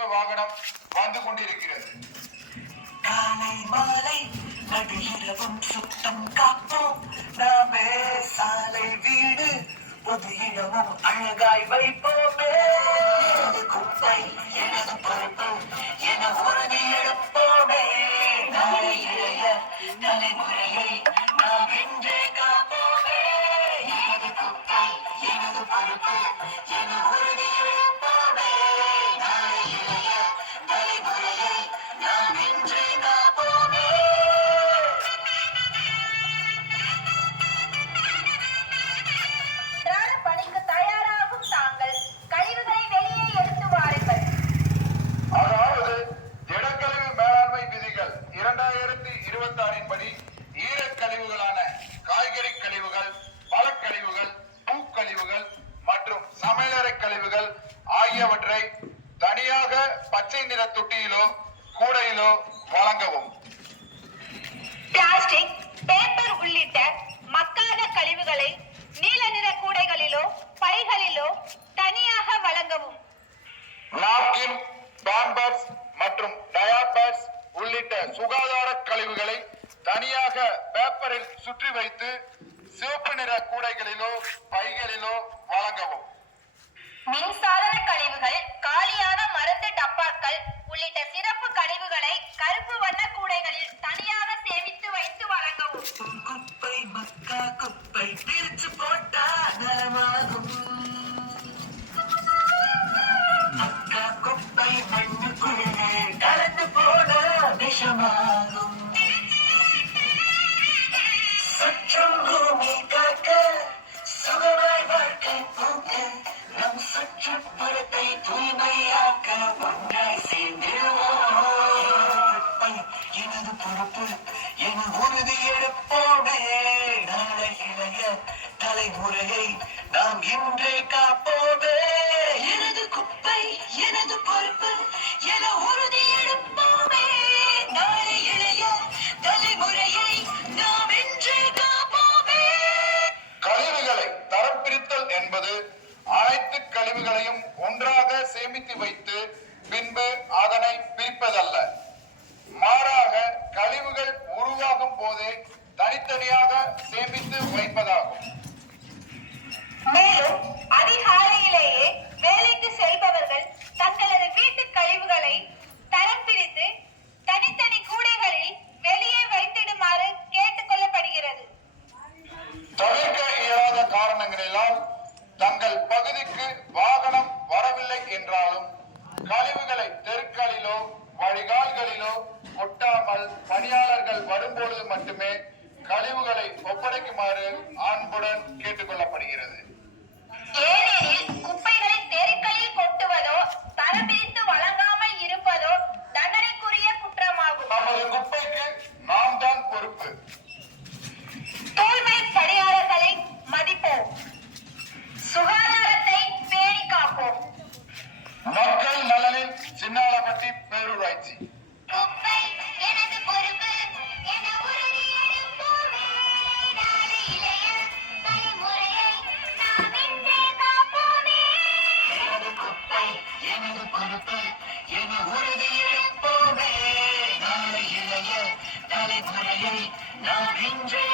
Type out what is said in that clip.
மீட்பு வாகனம் வந்து கொண்டிருக்கிறது. காலை மாலை நடுஇரவும் சுத்தம் காப்போம் நாமே, சாலை வீடு பொது இடமும் அழகாய் வைப்போமே. குப்பை எனது பொறுப்பு என உறுதி எடுப்போமே. நாளை இளைய தலைமுறையை நாம் இன்றே காப்போமே. எனது குப்பை எனது பொறுப்பு என உறுதி எடுப்போமே. நாளை இளைய தலைமுறையை நாம் இன்றே காப்போமே. பணிக்கு தயாராகும் தாங்கள் கழிவுகளை வெளியே எடுத்து வாருங்கள். அதாவது திடக்கழிவு மேலாண்மை விதிகள் 2026 படி ஈரக்கழிவுகளான காய்கறி கழிவுகள், பழக்கழிவுகள், பூக்கழிவுகள் மற்றும் சமையலறை கழிவுகள் ஆகியவற்றை தனியாக பச்சை நிற தொட்டியிலோ கூடையிலோ வழங்கவும். பிளாஸ்டிக், பேப்பர் உள்ளிட்ட மக்காத கழிவுகளை நீல நிற கூடைகளிலோ பைகளிலோ தனியாக வழங்கவும். நாப்கின், பாம்பர்ஸ் மற்றும் டயாபர்ஸ் உள்ளிட்ட சுகாதார கழிவுகளை தனியாக பேப்பரில் சுற்றி வைத்து சிவப்பு நிற கூடைகளிலோ பைகளிலோ வழங்கவும். மின்சாதன கழிவுகள், காலியான மருந்து டப்பாக்கள் உள்ளிட்ட சிறப்பு கழிவுகளை கருப்பு வண்ண கூடைகளில் தனியாக சேமித்து வைத்து வழங்கவும். குப்பை மக்கா குப்பை பிரிச்சு போட்டா நலமாகும். மக்கா குப்பை மண்ணுக்குள்ளே கலந்து போன விஷமாகும். சுற்றும் பூமி காக்க சுகமாய் வாழ்க்கை போக்க நம் சுற்றுப்புறத்தை தூய்மையாக்க ஒன்றாய் சேர்ந்திடுவோம். எனது பொறுப்பு என உறுதி எடுப்போமே. நாளை இளைய தலைமுறையை நாம் இன்றே காப்போமே. எனது குப்பை எனது பொறுப்பு என உறுதி எடுப்போமே. நாளை இளைய தலைமுறையை நாம் இன்றே காப்போமே. கழிவுகளை தரம் பிரித்தல் என்பது அனைத்து கழிவுகளையும் ஒன்றாக சேமித்து வைத்து பின்பு அதனை பிரிப்பதல்ல. மாறாக கழிவுகள் உருவாகும் போதே தனித்தனியாக சேமித்து வைப்பதாகும். மேலும் அதிகாலையிலேயே வேலைக்கு செல்பவர்கள் தங்களது வீட்டு கழிவுகளை தரம் பிரித்து தனித்தனி கூடைகளில் வெளியே வைத்திடுமாறு கேட்டுக் கொள்ளப்படுகிறது. தவிர்க்க இயலாத காரணங்களினால் தங்கள் பகுதிக்கு வாகனம் வரவில்லை என்றாலும் கழிவுகளை தெருக்களிலோ வழிகால்களிலோ கொட்டாமல் பணியாளர்கள் வரும்பொழுது மட்டுமே கழிவுகளை ஒப்படைக்குமாறு அன்புடன் கேட்டுக்கொள்ளப்படுகிறது. ஏனெனில் குப்பைகளை தெருக்களில் கொட்டுவதோ தரம் பிரித்து வழங்காமல் இருப்பதோ தண்டனைக்குரிய குற்றமாகும். நமது குப்பைக்கு நாம் தான் பொறுப்பு. தூய்மை பணியாளர்களை மதிப்போம். சுகாதாரத்தை பேணி காப்போம். மக்கள் நலனில் சின்னாளப்பட்டி பேரூராட்சி. குப்பை எனது பொறுப்பு என உறுதி எடுப்போமே. நாளை இளைய தலைமுறையை நாம் இன்றே காப்போமே. எனது குப்பை எனது பொறுப்பு என உறுதி எடுப்போமே. நாளை இளைய தலைமுறையை நாம் இன்றே